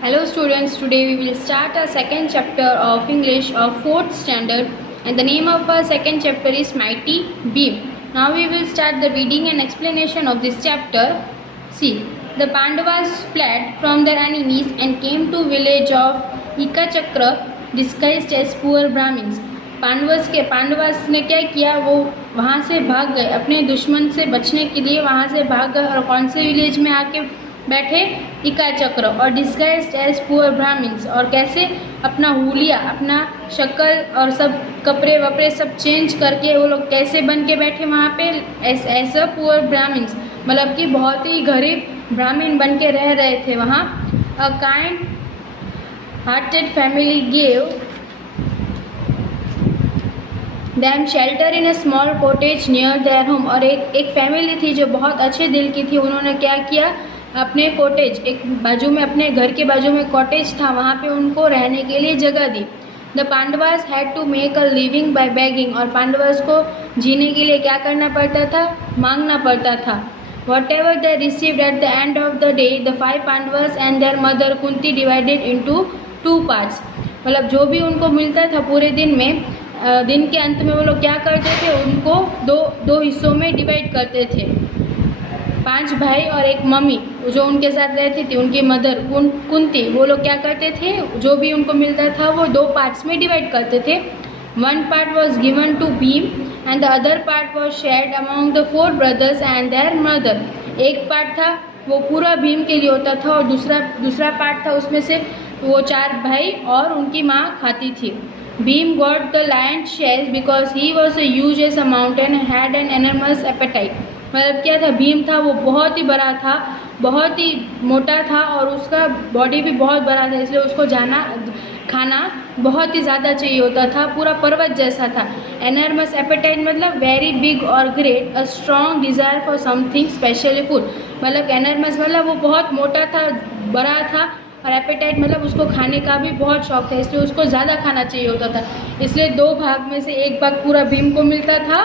Hello students, today we will start our second chapter of English of 4th standard, and the name of our second chapter is Mighty Beam. Now we will start the reading and explanation of this chapter. See, the Pandavas fled from their enemies and came to village of Ekachakra disguised as poor Brahmins. Pandavas ने क्या किया, वो वहाँ से भाग गए, अपने दुश्मन से बचने के लिए वहाँ से भाग गए और कौन से विलेज में आके बैठे, इकाचक्र, और डिस्गाइज्ड एज पुअर ब्राह्मण्स, और कैसे अपना हुलिया, अपना शक्ल और सब कपड़े वपड़े सब चेंज करके वो लोग कैसे बन के बैठे वहाँ पे एज अ पुअर ब्राह्मण्स, मतलब कि बहुत ही गरीब ब्राह्मण बन के रह रहे थे वहाँ. A kind hearted family gave them shelter in a small cottage near their home. और एक फैमिली थी जो बहुत अच्छे दिल की थी, उन्होंने क्या किया, अपने कॉटेज, एक बाजू में अपने घर के बाजू में कॉटेज था, वहाँ पे उनको रहने के लिए जगह दी. The Pandavas had to make a living by begging. और पांडवास को जीने के लिए क्या करना पड़ता था, मांगना पड़ता था. What ever they received at the end of the day the 5 Pandavas and their mother Kunti divided into 2 parts. मतलब जो भी उनको मिलता था पूरे दिन में, दिन के अंत में वो लोग क्या करते थे, उनको दो हिस्सों में डिवाइड करते थे. 5 भाई और एक मम्मी जो उनके साथ रहती थी, उनकी मदर कुंती, वो लोग क्या करते थे, जो भी उनको मिलता था वो 2 पार्ट्स में डिवाइड करते थे. 1 part was given to Bhim and the other part was shared among the 4 brothers and their mother. एक पार्ट था वो पूरा भीम के लिए होता था, और दूसरा पार्ट था उसमें से वो 4 भाई और उनकी माँ खाती थी. Bhim got the lion's share because he was as huge as a mountain and had an enormous appetite. मतलब क्या था, भीम था वो बहुत ही बड़ा था, बहुत ही मोटा था, और उसका बॉडी भी बहुत बड़ा था, इसलिए उसको खाना बहुत ही ज़्यादा चाहिए होता था, पूरा पर्वत जैसा था. एनर्मस एपेटाइट मतलब वेरी बिग और great, a strong desire for something specially food. मतलब एनर्मस मतलब वो बहुत मोटा था, बड़ा था, और एपेटाइट मतलब उसको खाने का भी बहुत शौक था, इसलिए उसको ज़्यादा खाना चाहिए होता था. इसलिए 2 भाग में से एक भाग पूरा भीम को मिलता था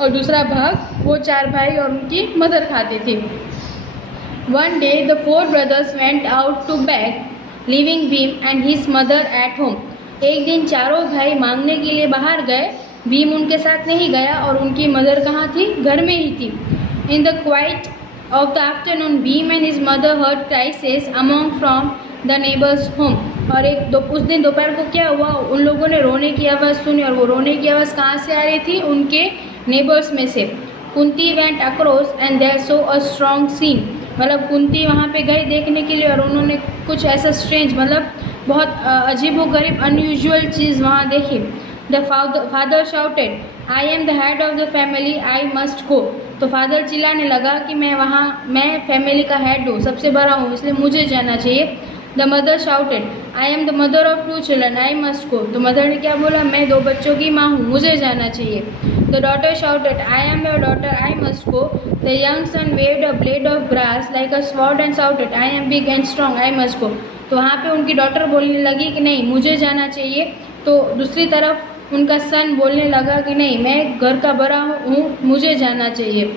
और दूसरा भाग वो 4 भाई और उनकी मदर खाती थी. One day the 4 brothers went out to beg leaving Bhim and his mother at home. एक दिन चारों भाई मांगने के लिए बाहर गए, भीम उनके साथ नहीं गया और उनकी मदर कहाँ थी, घर में ही थी. In the quite of the afternoon Bhim and his mother heard crisis among from the neighbours home. और उस दिन दोपहर को क्या हुआ, उन लोगों ने रोने की आवाज़ सुनी, और वो रोने की आवाज़ कहाँ से आ रही थी, उनके नेबर्स में से. Kunti went across and there saw a strong scene. मतलब कुंती वहाँ पे गई देखने के लिए, और उन्होंने कुछ ऐसा स्ट्रेंज, मतलब बहुत अजीबोगरीब अनयूजुअल चीज़ वहाँ देखी. The father shouted, I am the head of the family, I must go. तो फादर चिल्लाने लगा कि मैं फैमिली का हेड हूँ, सबसे बड़ा हूँ, इसलिए मुझे जाना चाहिए. The mother shouted, I am the mother of 2 children, I must go. तो मदर ने क्या बोला, मैं 2 बच्चों की माँ हूँ, मुझे जाना चाहिए. The daughter shouted, I am your daughter, I must go. The young son waived a blade of grass like a sword and shouted, I am big and strong, I must go. तो वहाँ पे उनकी daughter बोलने लगी कि नहीं, मुझे जाना चाहिए. तो दूसरी तरफ उनका सन बोलने लगा कि नहीं, मैं घर का बड़ा हूँ, मुझे जाना चाहिए.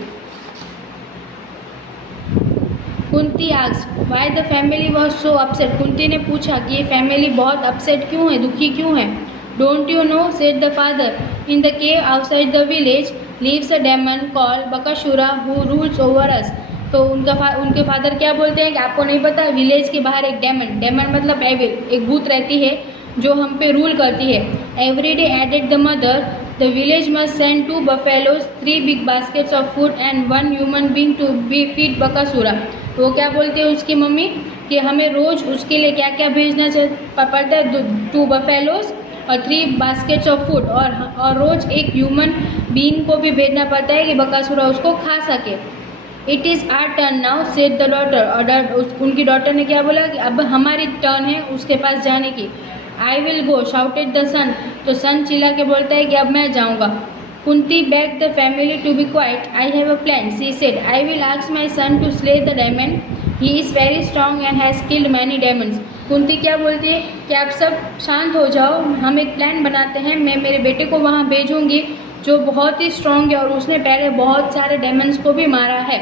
Kunti asked why the family was so upset. Kunti ने पूछा कि ये फैमिली बहुत अपसेट क्यों है, दुखी क्यों है. Don't you know, said the father, in the cave outside the village lives a demon called Bakasura who rules over us. तो उनके फादर क्या बोलते हैं कि आपको नहीं पता, विलेज के बाहर एक डेमन मतलब एविल, एक भूत रहती है जो हम पे रूल करती है. Every day added the mother, the village must send 2 buffaloes, 3 big baskets of food and 1 human being to be feed बकासुरा. वो क्या बोलते हैं उसकी मम्मी कि हमें रोज़ उसके लिए क्या क्या भेजना पड़ता है, 2 buffaloes और 3 baskets of food, और रोज़ एक ह्यूमन बीइंग को भी भेजना पड़ता है कि बकासुरा उसको खा सके. It is our turn now, said the daughter. और उनकी डॉटर ने क्या बोला कि अब हमारी टर्न है उसके पास जाने की. I will go, shouted the son. तो सन चिल्ला के बोलता है कि अब मैं जाऊँगा. Kunti begged the family to be quiet. I have a plan, she said. I will ask my son to slay the demon. He is very strong and has killed many demons. Kunti क्या बोलती है कि आप सब शांत हो जाओ, हम एक प्लान बनाते हैं. मैं मेरे बेटे को वहाँ भेजूँगी जो बहुत ही स्ट्रॉन्ग है, और उसने पहले बहुत सारे डेमन्स को भी मारा है.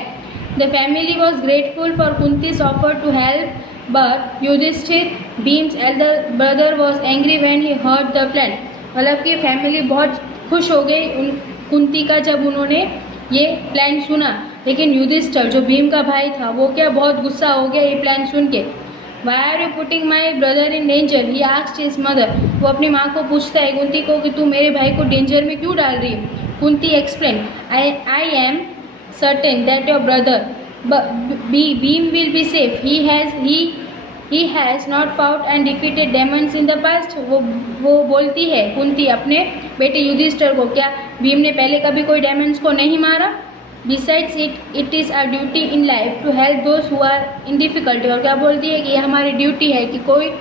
The family was grateful for Kunti's offer to help But Yudhishthir, Bhim's elder brother, was angry when he heard the plan. मतलब कि फैमिली बहुत खुश हो गई कुंती का जब उन्होंने ये प्लान सुना, लेकिन युधिष्ठिर जो भीम का भाई था वो क्या बहुत गुस्सा हो गया ये प्लान सुन के। Why are you putting my brother in danger? He asked his mother. वो अपनी माँ को पूछता है कुंती को कि तू मेरे भाई को डेंजर में क्यों डाल रही है। Kunti explain, I am certain that your brother Bhim will be safe. He has not fought and defeated demons in the past. वो बोलती है कुंती अपने बेटे युधिष्ठिर को, क्या भीम ने पहले कभी कोई डेमन्स को नहीं मारा। Besides it is our duty in life to help those who are in difficulty. और क्या बोलती है कि ये हमारी ड्यूटी है कि कोई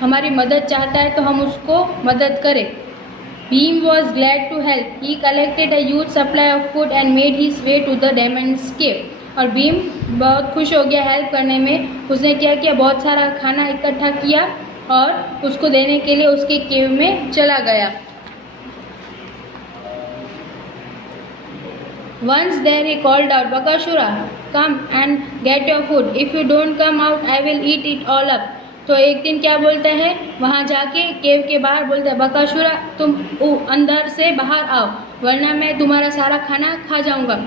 हमारी मदद चाहता है तो हम उसको मदद करें। Bhim was glad to help. He collected a huge supply of food and made his way to the demon's cave. और भीम बहुत खुश हो गया हेल्प करने में। उसने क्या किया, बहुत सारा खाना इकट्ठा किया और उसको देने के लिए उसके केव में चला गया। Once there he called out, Bakasura, come and get your food. If you don't come out, I will eat it all up. तो एक दिन क्या बोलता है, वहाँ जाके केव के बाहर बोलता है, बकासुरा तुम अंदर से बाहर आओ वरना मैं तुम्हारा सारा खाना खा जाऊँगा।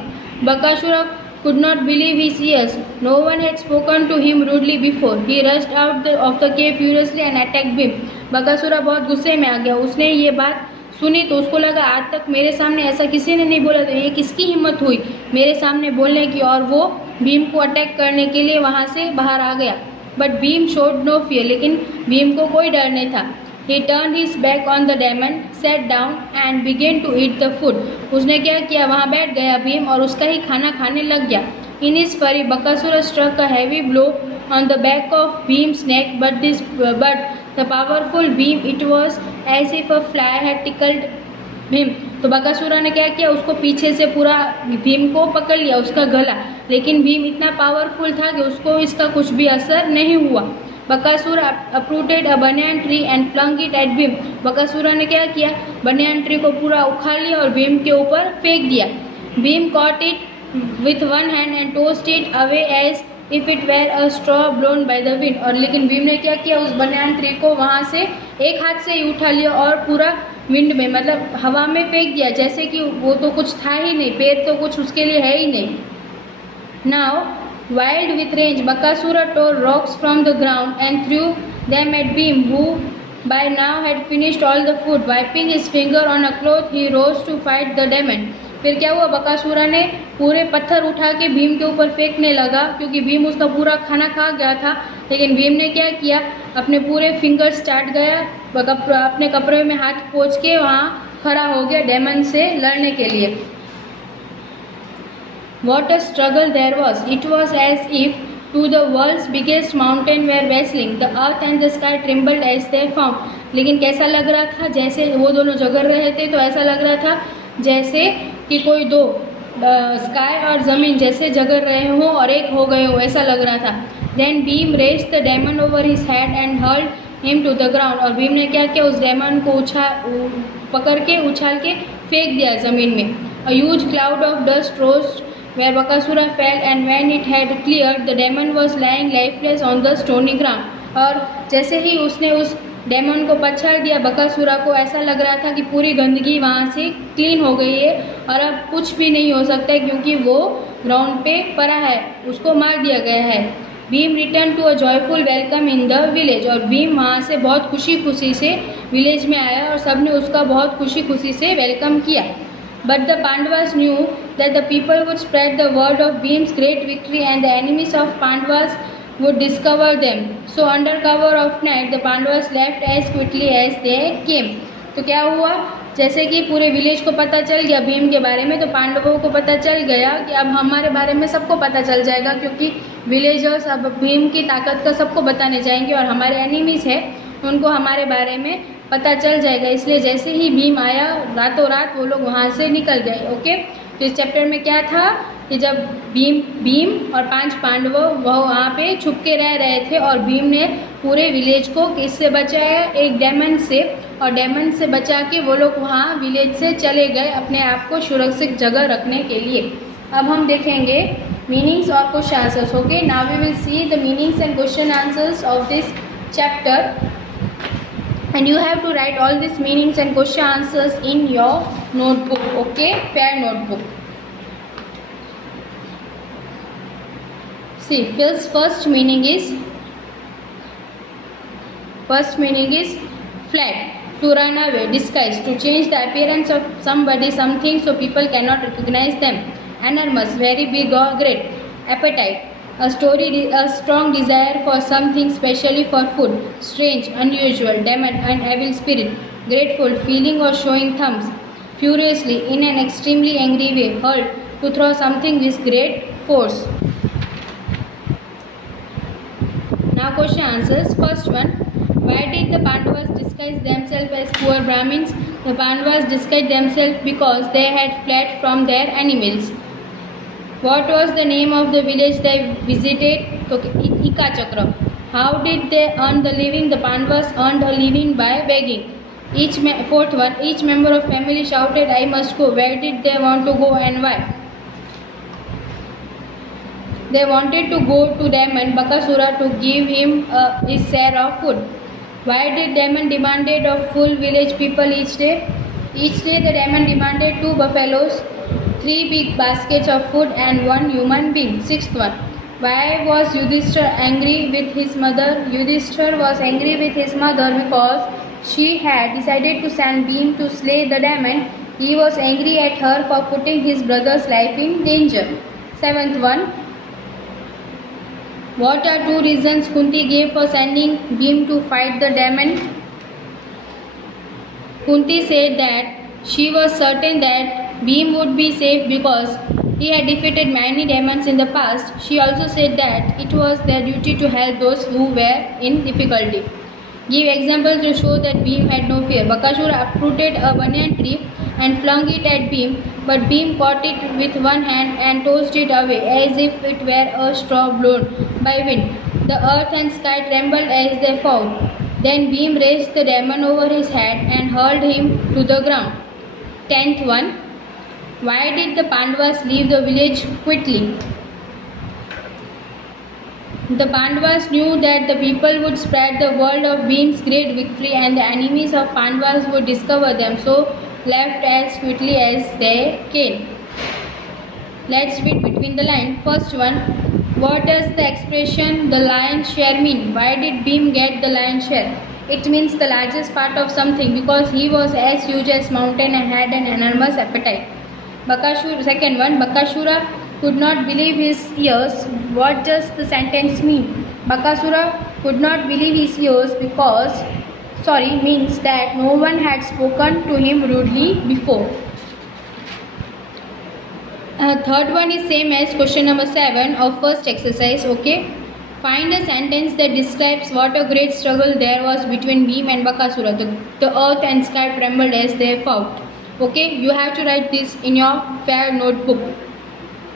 बकासुरा could not believe his ears. No one had spoken to him rudely before. He rushed out of the cave furiously and attacked Bhim. बकासुरा बहुत गुस्से में आ गया। उसने ये बात सुनी तो उसको लगा आज तक मेरे सामने ऐसा किसी ने नहीं बोला, तो ये किसकी हिम्मत हुई मेरे सामने बोलने की, और वो भीम को अटैक करने के लिए वहाँ से बाहर आ गया। But Bhim showed no fear, लेकिन भीम को कोई डर नहीं था। He turned his back on the demon, sat down and began to eat the food. उसने क्या किया, वहाँ बैठ गया भीम और उसका ही खाना खाने लग गया। In his fury, Bakasura struck a heavy blow on the back of Bhim's neck, but the powerful Bhim, it was as if a fly had tickled him. तो बकासुरा ने क्या किया, उसको पीछे से पूरा भीम को पकड़ लिया उसका गला, लेकिन भीम इतना पावरफुल था कि उसको इसका कुछ भी असर नहीं हुआ। बकासुरा uprooted a banyan tree and flung it at Bhim. बकासुरा ने क्या किया, बनियान ट्री को पूरा उखाड़ लिया और भीम के ऊपर फेंक दिया। Bhim caught it with one hand and tossed it away as if it were a straw blown by the wind. और लेकिन भीम ने क्या किया, उस बनियान ट्री को वहाँ से एक हाथ से ही उठा लिया और पूरा विंड में मतलब हवा में फेंक दिया, जैसे कि वो तो कुछ था ही नहीं, पैर तो कुछ उसके लिए है ही नहीं। Now wild with rage, Bakasura tore rocks from the ground and threw them at Bhim, who by now had finished all the food. Wiping his finger on a cloth, he rose to fight the demon. फिर क्या हुआ, बकासुरा ने पूरे पत्थर उठा के भीम के ऊपर फेंकने लगा, क्योंकि भीम उसका पूरा खाना खा गया था। लेकिन भीम ने क्या किया, अपने पूरे फिंगर्स चाट गया, अपने कपड़े में हाथ पोंछ के वहाँ खड़ा हो गया डेमन से लड़ने के लिए। What a struggle there was! It was as if two the world's biggest mountain were wrestling. The earth and the sky trembled as they fought. लेकिन कैसा लग रहा था, जैसे वो दोनों झगड़ रहे थे तो ऐसा लग रहा था जैसे कि कोई दो स्काई और ज़मीन जैसे झगड़ रहे हो और एक हो गए हो, ऐसा लग रहा था। Then Bhim raised the demon over his head and hurled him to the ground. और भीम ने क्या किया, उस डेमन को पकड़ के उछाल के फेंक दिया ज़मीन में। A huge cloud of dust rose where Bakasura fell, and when it had cleared, the demon was lying lifeless on the stony ground. और जैसे ही उसने उस डेमन को पछाड़ दिया बकासुरा को, ऐसा लग रहा था कि पूरी गंदगी वहाँ से क्लीन हो गई है और अब कुछ भी नहीं हो सकता है, क्योंकि वो ग्राउंड पे पड़ा है, उसको मार दिया गया है। Bhim return to a joyful welcome in the village. और भीम वहाँ से बहुत खुशी खुशी से विलेज में आया और सबने उसका बहुत खुशी खुशी से वेलकम किया। But the Pandavas knew that the people would spread the word of Bhim's great victory and the enemies of Pandavas would discover them. So under cover of night, the Pandavas left as quickly as they came. तो क्या हुआ, जैसे कि पूरे village को पता चल गया भीम के बारे में, तो पांडवों को पता चल गया कि अब हमारे बारे में सबको पता चल जाएगा, क्योंकि विलेजर्स अब भीम की ताकत का सबको बताने जाएंगे और हमारे एनिमीज है उनको हमारे बारे में पता चल जाएगा। इसलिए जैसे ही भीम आया, रातों रात वो लोग वहाँ से निकल गए। ओके, तो इस चैप्टर में क्या था कि जब भीम और 5 पांडव वह वहाँ पे छुप के रह रहे थे और भीम ने पूरे विलेज को किससे बचाया, एक डेमन से, और डेमन से बचा के वो लोग वहाँ विलेज से चले गए अपने आप को सुरक्षित जगह रखने के लिए। अब हम देखेंगे meanings or question answers. Okay, now we will see the meanings and question answers of this chapter, and you have to write all these meanings and question answers in your notebook. Okay, fair notebook. See, first meaning is fled, to run away, disguise, to change the appearance of somebody, something, so people cannot recognize them. Enormous, very big or great. Appetite, a strong desire for something, specially for food. Strange, unusual, demon, an evil spirit. Grateful, feeling or showing thumbs. Furiously, in an extremely angry way. Hurl, to throw something with great force. Now question answers. First one, why did the Pandavas disguise themselves as poor Brahmins? The Pandavas disguised themselves because they had fled from their enemies. What was the name of the village they visited? Ika Chakra. How did they earn the living? The Pandavas earned a living by begging. Fourth one, each member of family shouted, I must go. Where did they want to go and why? They wanted to go to Demon Bakasura to give him his share of food. Why did Demon demanded of full village people each day? Each day the Demon demanded 2 buffaloes, 3 big baskets of food and 1 human being. Sixth one. Why was Yudhishthir angry with his mother? Yudhishthir was angry with his mother because she had decided to send Bhim to slay the Demon. He was angry at her for putting his brother's life in danger. Seventh one. What are 2 reasons Kunti gave for sending Bhim to fight the Demon? Kunti said that she was certain that Bhim would be safe because he had defeated many demons in the past. She also said that it was their duty to help those who were in difficulty. Give examples to show that Bhim had no fear. Bakasura uprooted a banyan tree and flung it at Bhim, but Bhim caught it with one hand and tossed it away as if it were a straw blown by wind. The earth and sky trembled as they fell. Then Bhim raised the demon over his head and hurled him to the ground. 10th one. Why did the Pandavas leave the village quickly? The Pandavas knew that the people would spread the word of Bhim's great victory and the enemies of Pandavas would discover them, so left as quickly as they came. Let's read between the lines. First one, what does the expression the lion's share mean? Why did Bhim get the lion's share? It means the largest part of something because he was as huge as mountain and had an enormous appetite. Second one, Bakasura could not believe his ears. What does the sentence mean? Bakasura could not believe his ears means that no one had spoken to him rudely before. Third one is same as question number 7 of first exercise. Okay, find a sentence that describes what a great struggle there was between Bhim and Bakasura. The earth and sky trembled as they fought. Okay, you have to write this in your fair notebook.